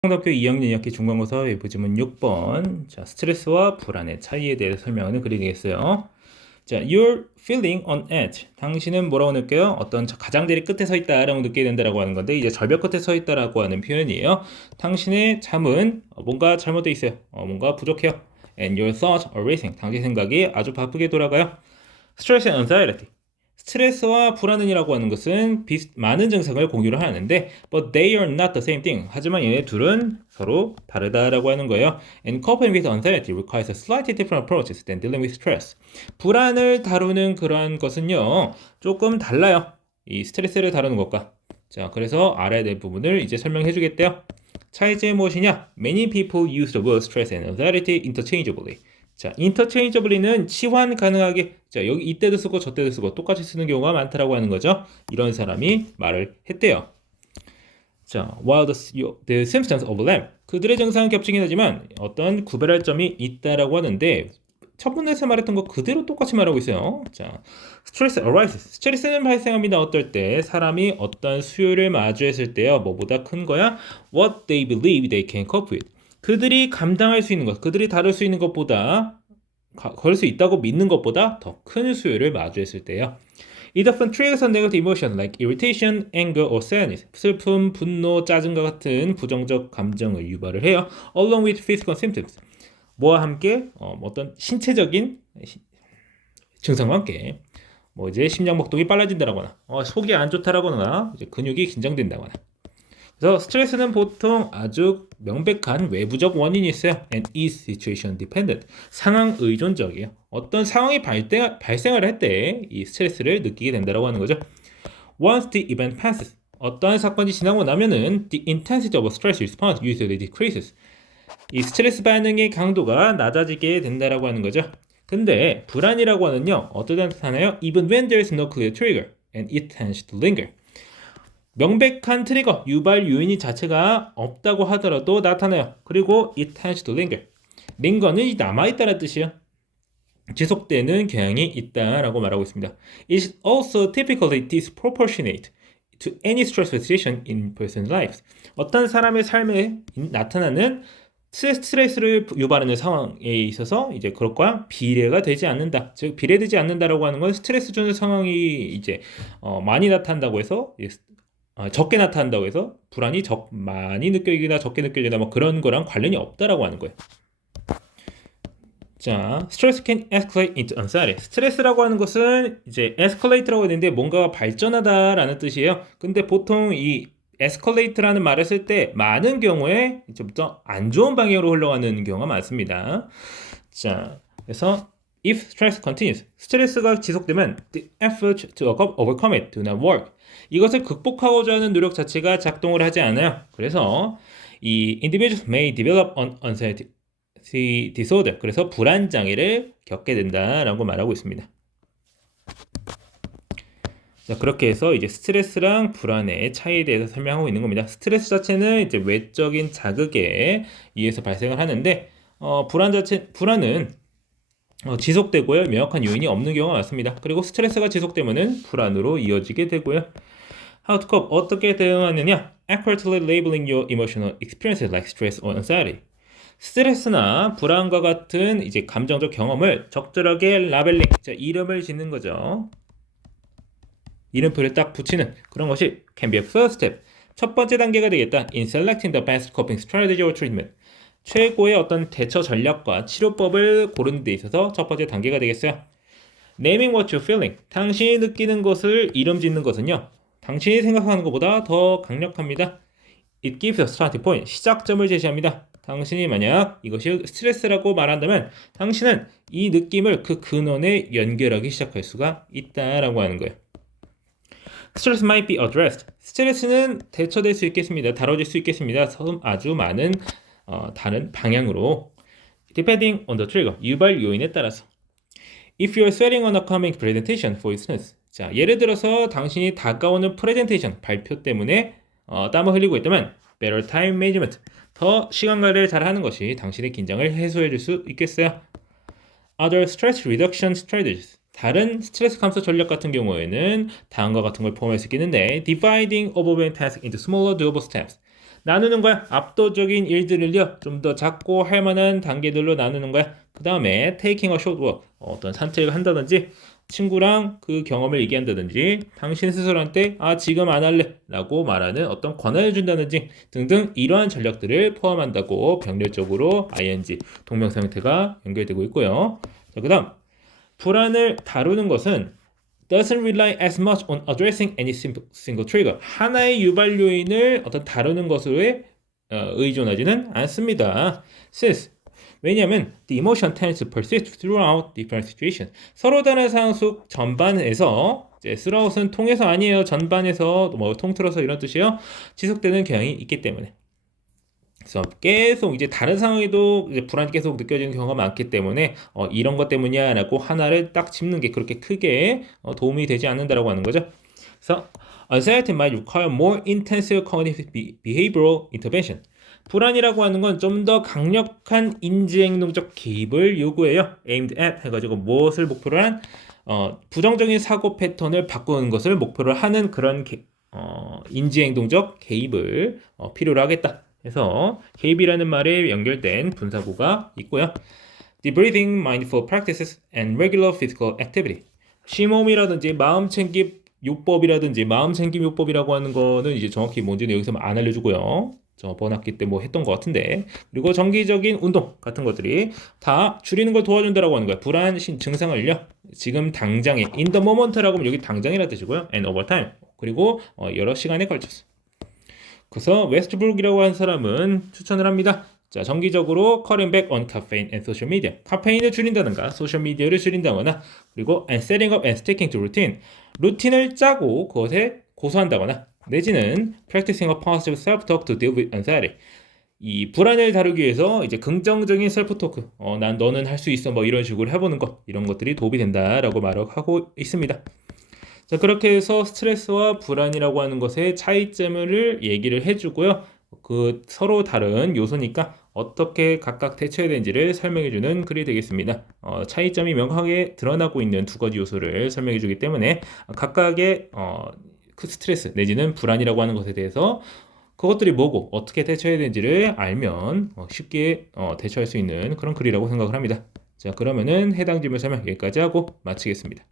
고등학교 2학년 2학기 중간고사 외부지문 6번. 자, 스트레스와 불안의 차이에 대해서 설명하는 글이 되겠어요. 자, you're feeling on edge. 당신은 뭐라고 느껴요? 어떤 가장자리 끝에 서 있다라고 느끼게 된다라고 하는 건데, 이제 절벽 끝에 서 있다라고 하는 표현이에요. 당신의 잠은 뭔가 잘못되어 있어요. 뭔가 부족해요. And your thoughts are racing. 당신 생각이 아주 바쁘게 돌아가요. Stress and anxiety. 스트레스와 불안이라고 하는 것은 많은 증상을 공유를 하는데 but they are not the same thing. 하지만 얘네 둘은 서로 다르다라고 하는 거예요. And coping with anxiety requires a slightly different approach than dealing with stress. 불안을 다루는 그러한 것은요, 조금 달라요. 이 스트레스를 다루는 것과. 자, 그래서 알아야 될 부분을 이제 설명해 주겠대요. 차이점이 무엇이냐? Many people use the word stress and anxiety interchangeably. 자, interchangeably는 치환 가능하게, 자, 여기 이때도 쓰고 저때도 쓰고 똑같이 쓰는 경우가 많다라고 하는 거죠. 이런 사람이 말을 했대요. 자, while the symptoms overlap. 그들의 증상은 겹치긴 하지만 어떤 구별할 점이 있다라고 하는데 첫 분에서 말했던 거 그대로 똑같이 말하고 있어요. 자, stress arises. 스트레스는 발생합니다. 어떨 때? 사람이 어떤 수요를 마주했을 때요. 뭐보다 큰 거야? What they believe they can cope with. 그들이 감당할 수 있는 것, 그들이 다룰 수 있는 것보다, 걸 수 있다고 믿는 것보다 더 큰 수요를 마주했을 때요. It often triggers a negative emotion like irritation, anger, or sadness. 슬픔, 분노, 짜증과 같은 부정적 감정을 유발을 해요. Along with physical symptoms. 뭐와 함께 어떤 신체적인 증상과 함께 뭐 이제 심장박동이 빨라진다거나 속이 안 좋다라거나 이제 근육이 긴장된다거나. 그래서 스트레스는 보통 아주 명백한 외부적 원인이 있어요. And is situation dependent. 상황 의존적이에요. 어떤 상황이 발생을 할 때 이 스트레스를 느끼게 된다고 하는 거죠. Once the event passes. 어떠한 사건이 지나고 나면은 the intensity of a stress response usually decreases. 이 스트레스 반응의 강도가 낮아지게 된다라고 하는 거죠. 근데 불안이라고 하는요, 어떻게 나타나요? Even when there is no clear trigger and it tends to linger. 명백한 트리거, 유발 요인 자체가 없다고 하더라도 나타나요. 그리고 it tends to linger. linger는 남아있다는 뜻이에요. 지속되는 경향이 있다라고 말하고 있습니다. It is also typically disproportionate to any stressful situation in person's lives. 어떤 사람의 삶에 나타나는 스트레스를 유발하는 상황에 있어서 이제 그것과 비례가 되지 않는다. 즉 비례되지 않는다라고 하는 건 스트레스 주는 상황이 이제 많이 나타난다고 해서 적게 나타난다고 해서 불안이 많이 느껴지거나 적게 느껴지거나 뭐 그런 거랑 관련이 없다라고 하는 거예요. 자, stress can escalate into anxiety. 스트레스라고 하는 것은 이제 escalate라고 했는데 뭔가가 발전하다라는 뜻이에요. 근데 보통 이 escalate라는 말을 쓸 때 많은 경우에 좀 더 안 좋은 방향으로 흘러가는 경우가 많습니다. 자, 그래서 if stress continues, 스트레스가 지속되면 the effort to overcome it do not work. 이것을 극복하고자 하는 노력 자체가 작동을 하지 않아요. 그래서 이 individuals may develop an anxiety disorder. 그래서 불안 장애를 겪게 된다라고 말하고 있습니다. 자, 그렇게 해서 이제 스트레스랑 불안의 차이에 대해서 설명하고 있는 겁니다. 스트레스 자체는 이제 외적인 자극에 의해서 발생을 하는데 불안은 지속되고요. 명확한 요인이 없는 경우가 많습니다. 그리고 스트레스가 지속되면은 불안으로 이어지게 되고요. How to cope? 어떻게 대응하느냐? Accurately labeling your emotional experiences like stress or anxiety. 스트레스나 불안과 같은 이제 감정적 경험을 적절하게 라벨링, 이름을 짓는 거죠. 이름표를 딱 붙이는 그런 것이 can be a first step. 첫 번째 단계가 되겠다. In selecting the best coping strategy or treatment. 최고의 어떤 대처 전략과 치료법을 고르는 데 있어서 첫 번째 단계가 되겠어요. Naming what you're feeling. 당신이 느끼는 것을 이름 짓는 것은요, 당신이 생각하는 것보다 더 강력합니다. It gives a starting point. 시작점을 제시합니다. 당신이 만약 이것이 스트레스라고 말한다면 당신은 이 느낌을 그 근원에 연결하기 시작할 수가 있다라고 하는 거예요. Stress might be addressed. 스트레스는 대처될 수 있겠습니다. 다뤄질 수 있겠습니다. 아주 많은 다른 방향으로 depending on the trigger. 유발 요인에 따라서. If you are sweating on a coming presentation, for instance. 자, 예를 들어서 당신이 다가오는 프레젠테이션, 발표 때문에 땀을 흘리고 있다면 better time management. 더 시간 관리를 잘 하는 것이 당신의 긴장을 해소해 줄 수 있겠어요. Other stress reduction strategies. 다른 스트레스 감소 전략 같은 경우에는 다음과 같은 걸 포함할 수 있겠는데 dividing overwhelming tasks into smaller doable steps. 나누는 거야. 압도적인 일들을요. 좀 더 작고 할 만한 단계들로 나누는 거야. 그 다음에 taking a short walk. 어떤 산책을 한다든지 친구랑 그 경험을 얘기한다든지 당신 스스로한테 지금 안 할래 라고 말하는 어떤 권한을 준다든지 등등 이러한 전략들을 포함한다고 병렬적으로 ing 동명사 형태가 연결되고 있고요. 자, 그 다음 불안을 다루는 것은 doesn't rely as much on addressing any single trigger. 하나의 유발 요인을 어떤 다루는 것으로 의존하지는 않습니다. since 왜냐하면 the emotion tends to persist throughout different situations. 서로 다른 상황 속 전반에서 이제 throughout은 통해서 아니에요. 전반에서 뭐 통틀어서 이런 뜻이에요. 지속되는 경향이 있기 때문에. 그래서 계속 이제 다른 상황에도 이제 불안이 계속 느껴지는 경우가 많기 때문에 이런 것 때문이야라고 하나를 딱 짚는 게 그렇게 크게 도움이 되지 않는다라고 하는 거죠. 그래서 anxiety might require more intensive cognitive behavioral intervention. 불안이라고 하는 건 좀 더 강력한 인지행동적 개입을 요구해요. aimed at 해가지고 무엇을 목표로 한 부정적인 사고 패턴을 바꾸는 것을 목표로 하는 그런 인지행동적 개입을 필요로 하겠다. 그래서 개입이라는 말에 연결된 분사구가 있고요. The breathing, mindful practices, and regular physical activity. 심호흡이라든지 마음챙김 요법이라든지 마음챙김 요법이라고 하는 거는 이제 정확히 뭔지는 여기서 안 알려주고요. 저번 학기 때 뭐 했던 것 같은데 그리고 정기적인 운동 같은 것들이 다 줄이는 걸 도와준다라고 하는 거예요. 불안 증상을요. 지금 당장에 in the moment라고 하면 여기 당장이라는 뜻이고요. and over time 그리고 여러 시간에 걸쳐서. 그래서 웨스트브룩이라고 하는 사람은 추천을 합니다. 자, 정기적으로 cutting back on caffeine and social media. 카페인을 줄인다든가 소셜 미디어를 줄인다거나 그리고 and setting up and sticking to routine. 루틴을 짜고 그것에 고수한다거나 내지는 practicing a positive self-talk to deal with anxiety. 이 불안을 다루기 위해서 이제 긍정적인 셀프 토크, 난 너는 할 수 있어 뭐 이런 식으로 해보는 것 이런 것들이 도움이 된다라고 말하고 있습니다. 자, 그렇게 해서 스트레스와 불안이라고 하는 것의 차이점을 얘기를 해주고요. 그 서로 다른 요소니까 어떻게 각각 대처해야 되는지를 설명해주는 글이 되겠습니다. 차이점이 명확하게 드러나고 있는 두 가지 요소를 설명해주기 때문에 각각의 그 스트레스 내지는 불안이라고 하는 것에 대해서 그것들이 뭐고 어떻게 대처해야 되는지를 알면 쉽게 대처할 수 있는 그런 글이라고 생각을 합니다. 자, 그러면은 해당 질문 설명 여기까지 하고 마치겠습니다.